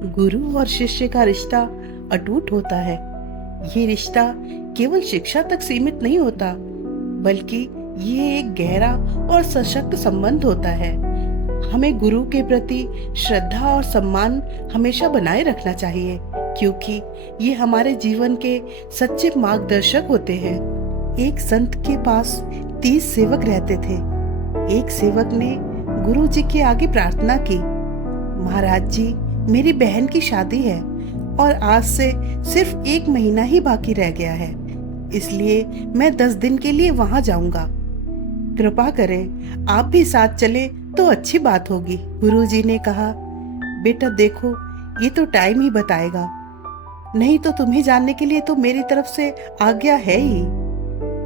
गुरु और शिष्य का रिश्ता अटूट होता है। ये रिश्ता केवल शिक्षा तक सीमित नहीं होता, बल्कि ये एक गहरा और सशक्त संबंध होता है। हमें गुरु के प्रति श्रद्धा और सम्मान हमेशा बनाए रखना चाहिए, क्योंकि ये हमारे जीवन के सच्चे मार्गदर्शक होते हैं। एक संत के पास 30 सेवक रहते थे। एक सेवक ने गुरु जी के आगे प्रार्थना की, महाराज जी, मेरी बहन की शादी है और आज से सिर्फ 1 महीना ही बाकी रह गया है, इसलिए मैं 10 दिन के लिए वहां जाऊंगा। कृपा करें, आप भी साथ चले तो अच्छी बात होगी। गुरुजी ने कहा, बेटा देखो, ये तो टाइम ही बताएगा, नहीं तो तुम्हें जानने के लिए तो मेरी तरफ से आज्ञा है ही।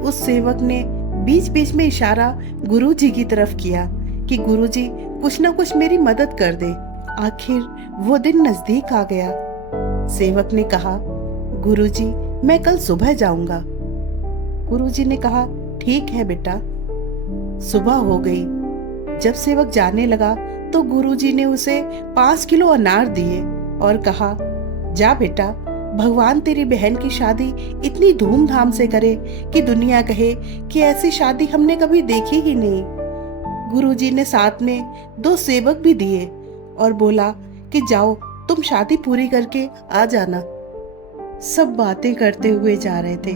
उस सेवक ने बीच बीच में इशारा गुरुजी की तरफ किया कि गुरुजी कुछ न कुछ मेरी मदद कर दे। आखिर वो दिन नजदीक आ गया। सेवक ने कहा, गुरुजी, मैं कल सुबह जाऊंगा। गुरुजी ने कहा, ठीक है बेटा। सुबह हो गई। जब सेवक जाने लगा तो गुरुजी ने उसे 5 किलो अनार दिए और कहा, जा बेटा, भगवान तेरी बहन की शादी इतनी धूमधाम से करे कि दुनिया कहे कि ऐसी शादी हमने कभी देखी ही नहीं। गुरुजी ने साथ में 2 सेवक भी दिए और बोला कि जाओ, तुम शादी पूरी करके आ जाना। सब बातें करते हुए जा रहे थे।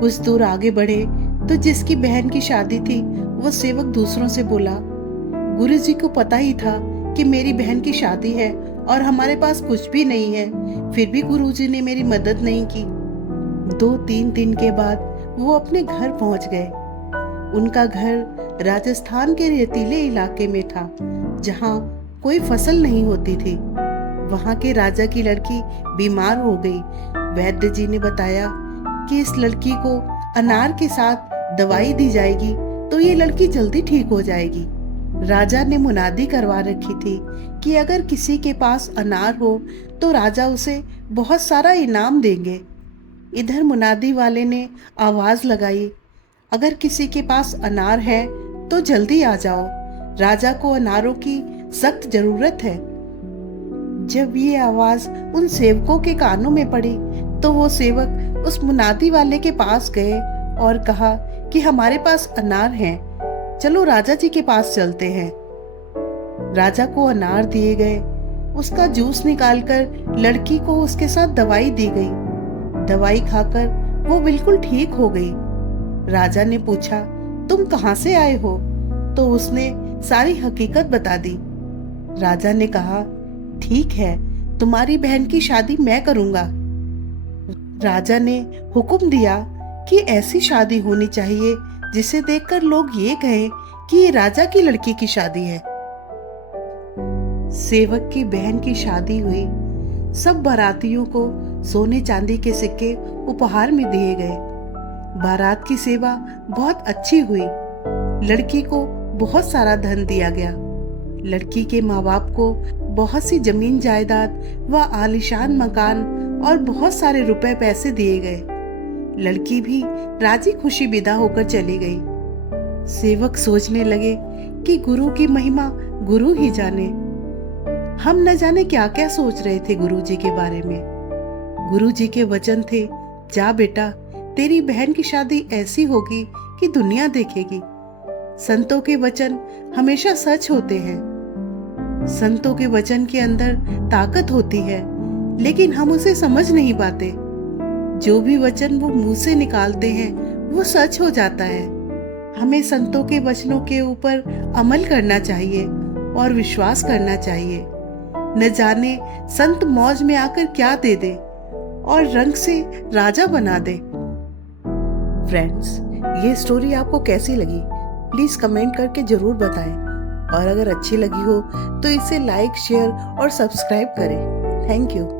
कुछ दूर आगे बढ़े तो जिसकी बहन की शादी थी वो सेवक दूसरों से बोला, गुरुजी को पता ही था कि मेरी बहन की शादी है और हमारे पास कुछ भी नहीं है, फिर भी गुरुजी ने मेरी मदद नहीं की। 2-3 दिन के बाद वो अपने घर पहुंच गए। उनका घर राजस्थान के रेतीले इलाके में था, जहां कोई फसल नहीं होती थी। वहां के राजा की लड़की बीमार हो गई। वैद्य जी ने बताया कि इस लड़की को अनार के साथ दवाई दी जाएगी तो ये लड़की जल्दी ठीक हो जाएगी। राजा ने मुनादी करवा रखी थी कि अगर किसी के पास अनार हो तो राजा उसे बहुत सारा इनाम देंगे। इधर मुनादी वाले ने आवाज लगाई, अगर किसी के पास अनार है तो जल्दी आ जाओ, राजा को अनारों की सख्त जरूरत है। जब ये आवाज उन सेवकों के कानों में पड़ी तो वो सेवक उस मुनादी वाले के पास गए और कहा कि हमारे पास अनार हैं, चलो राजा जी के पास चलते हैं। राजा को अनार दिए गए। उसका जूस निकालकर लड़की को उसके साथ दवाई दी गई। दवाई खाकर वो बिल्कुल ठीक हो गई। राजा ने पूछा, तुम कहाँ से आए हो? तो उसने सारी हकीकत बता दी। राजा ने कहा, ठीक है, तुम्हारी बहन की शादी मैं करूंगा। राजा ने हुक्म दिया कि ऐसी शादी होनी चाहिए जिसे देखकर लोग ये कहें कि ये राजा की लड़की की शादी है। सेवक की बहन की शादी हुई। सब बारातियों को सोने चांदी के सिक्के उपहार में दिए गए। बारात की सेवा बहुत अच्छी हुई। लड़की को बहुत सारा धन दिया गया। लड़की के माँ बाप को बहुत सी जमीन जायदाद व आलीशान मकान और बहुत सारे रुपए पैसे दिए गए। लड़की भी राजी खुशी विदा होकर चली गई। सेवक सोचने लगे कि गुरु की महिमा गुरु ही जाने। हम न जाने क्या क्या सोच रहे थे गुरु जी के बारे में। गुरु जी के वचन थे, जा बेटा, तेरी बहन की शादी ऐसी होगी कि दुनिया देखेगी। संतों के वचन हमेशा सच होते हैं। संतों के वचन के अंदर ताकत होती है, लेकिन हम उसे समझ नहीं पाते। जो भी वचन वो मुंह से निकालते हैं वो सच हो जाता है। हमें संतों के वचनों के ऊपर अमल करना चाहिए और विश्वास करना चाहिए। न जाने संत मौज में आकर क्या दे दे और रंग से राजा बना दे। फ्रेंड्स, ये स्टोरी आपको कैसी लगी प्लीज कमेंट करके जरूर बताएं, और अगर अच्छी लगी हो तो इसे लाइक, शेयर और सब्सक्राइब करें। Thank you.